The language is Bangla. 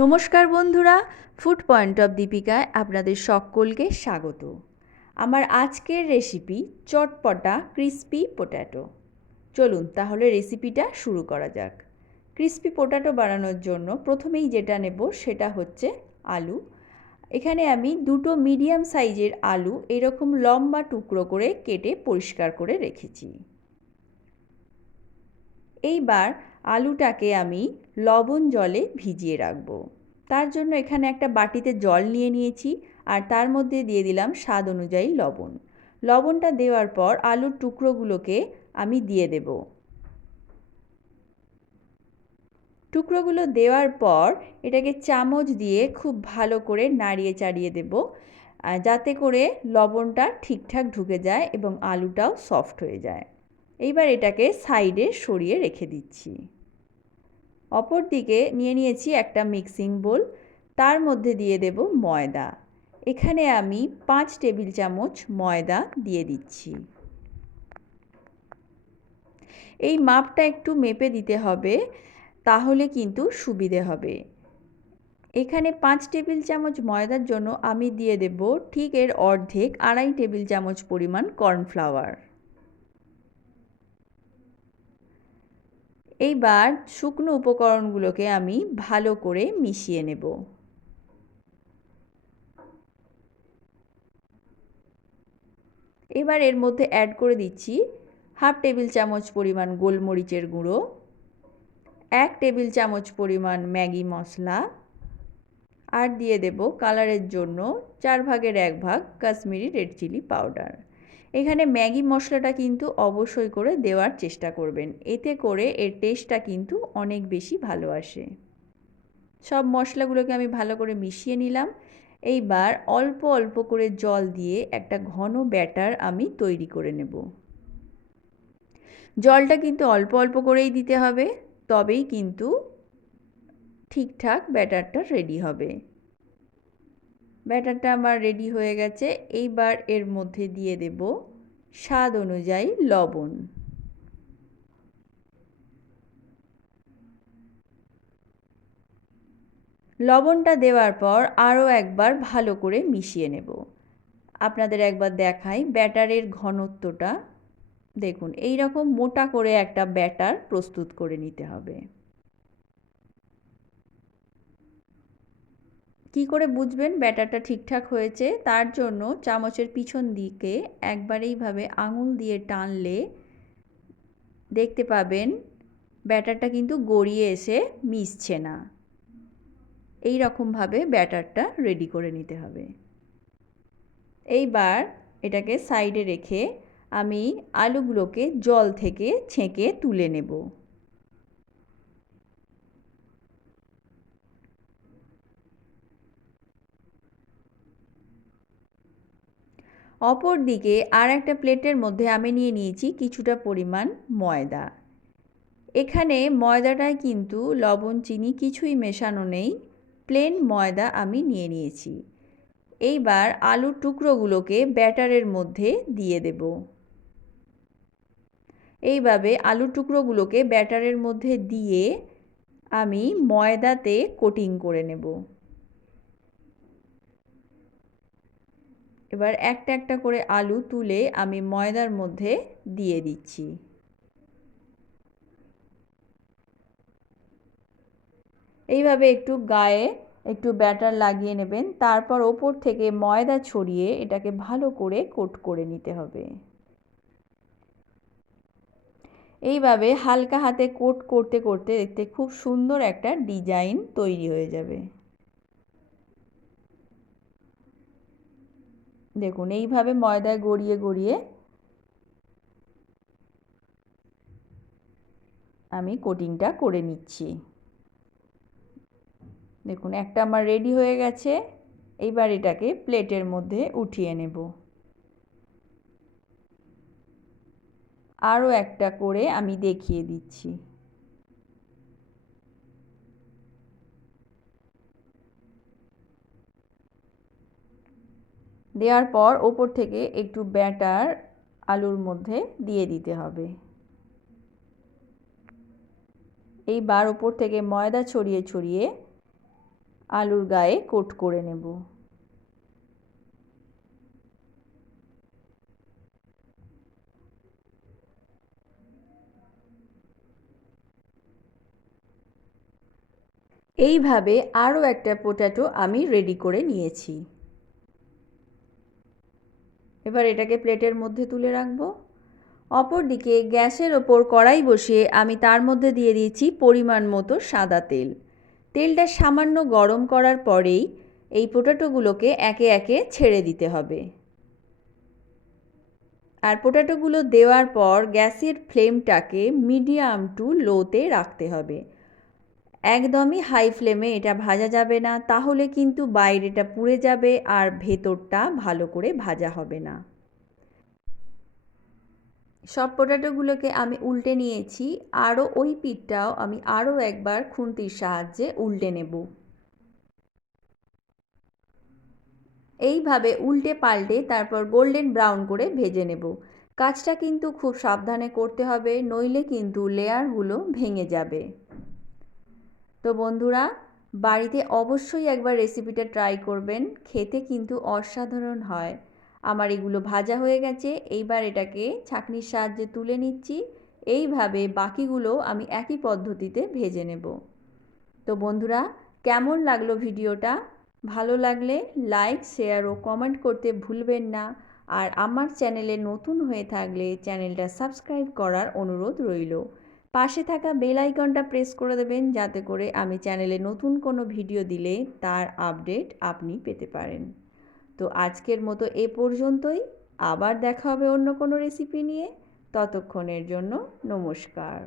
নমস্কার বন্ধুরা, ফুড পয়েন্ট অফ দীপিকায় আপনাদের সকলকে স্বাগত। আমার আজকের রেসিপি চটপটা ক্রিস্পি পোট্যাটো। চলুন তাহলে রেসিপিটা শুরু করা যাক। ক্রিস্পি পোট্যাটো বানানোর জন্য প্রথমেই যেটা নেব সেটা হচ্ছে আলু। এখানে আমি দুটো মিডিয়াম সাইজের আলু এরকম লম্বা টুকরো করে কেটে পরিষ্কার করে রেখেছি। এইবার আলুটাকে আমি লবণ জলে ভিজিয়ে রাখব। তার জন্য এখানে একটা বাটিতে জল নিয়ে নিয়েছি আর তার মধ্যে দিয়ে দিলাম স্বাদ অনুযায়ী লবণ। লবণটা দেওয়ার পর আলুর টুকরোগুলোকে আমি দিয়ে দেব। টুকরোগুলো দেওয়ার পর এটাকে চামচ দিয়ে খুব ভালো করে নাড়িয়ে চাড়িয়ে দেব, যাতে করে লবণটা ঠিকঠাক ঢুকে যায় এবং আলুটাও সফট হয়ে যায়। এইবার এটাকে সাইডে সরিয়ে রেখে দিচ্ছি। অপর দিকে নিয়ে নিয়েছি একটা মিক্সিং বোল, তার মধ্যে দিয়ে দেব ময়দা। এখানে আমি 5 টেবিল চামচ ময়দা দিয়ে দিচ্ছি। এই মাপটা একটু মেপে দিতে হবে, তাহলে কিন্তু সুবিধে হবে। এখানে 5 টেবিল চামচ ময়দার জন্য আমি দিয়ে দেব ঠিক এর অর্ধেক 2.5 টেবিল চামচ পরিমাণ কর্নফ্লাওয়ার। এইবার শুকনো উপকরণগুলোকে আমি ভালো করে মিশিয়ে নেব। এবার এর মধ্যে অ্যাড করে দিচ্ছি 1/2 টেবিল চামচ পরিমাণ গোলমরিচের গুঁড়ো, 1 টেবিল চামচ পরিমাণ ম্যাগি মশলা, আর দিয়ে দেব কালারের জন্য 4 ভাগের 1 ভাগ কাশ্মীরি রেড চিলি পাউডার। এখানে ম্যাগি মশলাটা কিন্তু অবশ্যই করে দেওয়ার চেষ্টা করবেন, এতে করে এর টেস্টটা কিন্তু অনেক বেশি ভালো আসে। সব মশলাগুলোকে আমি ভালো করে মিশিয়ে নিলাম। এইবার অল্প অল্প করে জল দিয়ে একটা ঘন ব্যাটার আমি তৈরি করে নেব। জলটা কিন্তু অল্প অল্প করেই দিতে হবে, তবেই কিন্তু ঠিকঠাক ব্যাটারটা রেডি হবে। ব্যাটারটা আমার রেডি হয়ে গেছে। এইবার এর মধ্যে দিয়ে দেব স্বাদ অনুযায়ী লবণ। লবণটা দেওয়ার পর আরও একবার ভালো করে মিশিয়ে নেব। আপনাদের একবার দেখাই ব্যাটারের ঘনত্বটা। দেখুন, এই রকম মোটা করে একটা ব্যাটার প্রস্তুত করে নিতে হবে। কি করে বুঝবেন ব্যাটারটা ঠিকঠাক হয়েছে? তার জন্য চামচের পিছন দিকে একবার এইভাবে আঙুল দিয়ে টানলে দেখতে পাবেন ব্যাটারটা কিন্তু গড়িয়ে এসে মিশছে না। এই রকমভাবে ব্যাটারটা রেডি করে নিতে হবে। এইবার এটাকে সাইডে রেখে আমি আলুগুলোকে জল থেকে ছেঁকে তুলে নেব। অপর দিকে আর একটা প্লেটের মধ্যে আমি নিয়ে নিয়েছি কিছুটা পরিমাণ ময়দা। এখানে ময়দাটায় কিন্তু লবণ চিনি কিছুই মেশানো নেই, প্লেন ময়দা আমি নিয়ে নিয়েছি। এইবার আলুর টুকরোগুলোকে ব্যাটারের মধ্যে দিয়ে দেব। এইভাবে আলুর টুকরোগুলোকে ব্যাটারের মধ্যে দিয়ে আমি ময়দাতে কোটিং করে নেব। এবার একটা একটা করে আলু তুলে আমি ময়দার মধ্যে দিয়ে দিচ্ছি। এইভাবে একটু গায়ে একটু ব্যাটার লাগিয়ে নেবেন, তারপর ওপর থেকে ময়দা ছড়িয়ে এটাকে ভালো করে কোট করে নিতে হবে। এইভাবে হালকা হাতে কোট করতে করতে দেখতে খুব সুন্দর একটা ডিজাইন তৈরি হয়ে যাবে। দেখুন, এইভাবে ময়দায় গড়িয়ে গড়িয়ে আমি কোটিংটা করে নিচ্ছি। দেখুন, একটা আমার রেডি হয়ে গেছে। এইবার এটাকে প্লেটের মধ্যে উঠিয়ে নেব। আরও একটা করে আমি দেখিয়ে দিচ্ছি। দেওয়ার পর ওপর থেকে একটু ব্যাটার আলুর মধ্যে দিয়ে দিতে হবে। এইবার ওপর থেকে ময়দা ছড়িয়ে ছড়িয়ে আলুর গায়ে কোট করে নেব। এইভাবে আরও একটা পোট্যাটো আমি রেডি করে নিয়েছি। এবার এটাকে প্লেটের মধ্যে তুলে রাখবো। অপরদিকে গ্যাসের ওপর কড়াই বসিয়ে আমি তার মধ্যে দিয়ে দিয়েছি পরিমাণ মতো সাদা তেল। তেলটা সামান্য গরম করার পরেই এই পোট্যাটোগুলোকে একে একে ছেড়ে দিতে হবে। আর পোট্যাটোগুলো দেওয়ার পর গ্যাসের ফ্লেমটাকে মিডিয়াম টু লোতে রাখতে হবে। একদমই হাই ফ্লেমে এটা ভাজা যাবে না, তাহলে কিন্তু বাইরেটা পুড়ে যাবে আর ভেতরটা ভালো করে ভাজা হবে না। সব পোট্যাটোগুলোকে আমি উল্টে নিয়েছি, আরও ওই পিঠটাও আমি আরও একবার খুন্তির সাহায্যে উল্টে নেব। এইভাবে উল্টে পাল্টে তারপর গোল্ডেন ব্রাউন করে ভেজে নেব। কাজটা কিন্তু খুব সাবধানে করতে হবে, নইলে কিন্তু লেয়ারগুলো ভেঙে যাবে। তো বন্ধুরা, বাড়িতে অবশ্যই একবার রেসিপিটা ট্রাই করবেন, খেতে কিন্তু অসাধারণ হয়। আমার এগুলো ভাজা হয়ে গেছে, এইবার এটাকে ছাঁকনির সাহায্যে তুলে নিচ্ছি। এইভাবে বাকিগুলো আমি একই পদ্ধতিতে ভেজে নেব। তো বন্ধুরা, কেমন লাগলো ভিডিওটা? ভালো লাগলে লাইক, শেয়ার ও কমেন্ট করতে ভুলবেন না। আর আমার চ্যানেলে নতুন হয়ে থাকলে চ্যানেলটা সাবস্ক্রাইব করার অনুরোধ রইল। পাশে থাকা বেল আইকনটা প্রেস করে দেবেন, যাতে করে আমি চ্যানেলে নতুন কোনো ভিডিও দিলে তার আপডেট আপনি পেতে পারেন। তো আজকের মতো এ পর্যন্তই। আবার দেখা হবে অন্য কোনো রেসিপি নিয়ে। ততক্ষণের জন্য নমস্কার।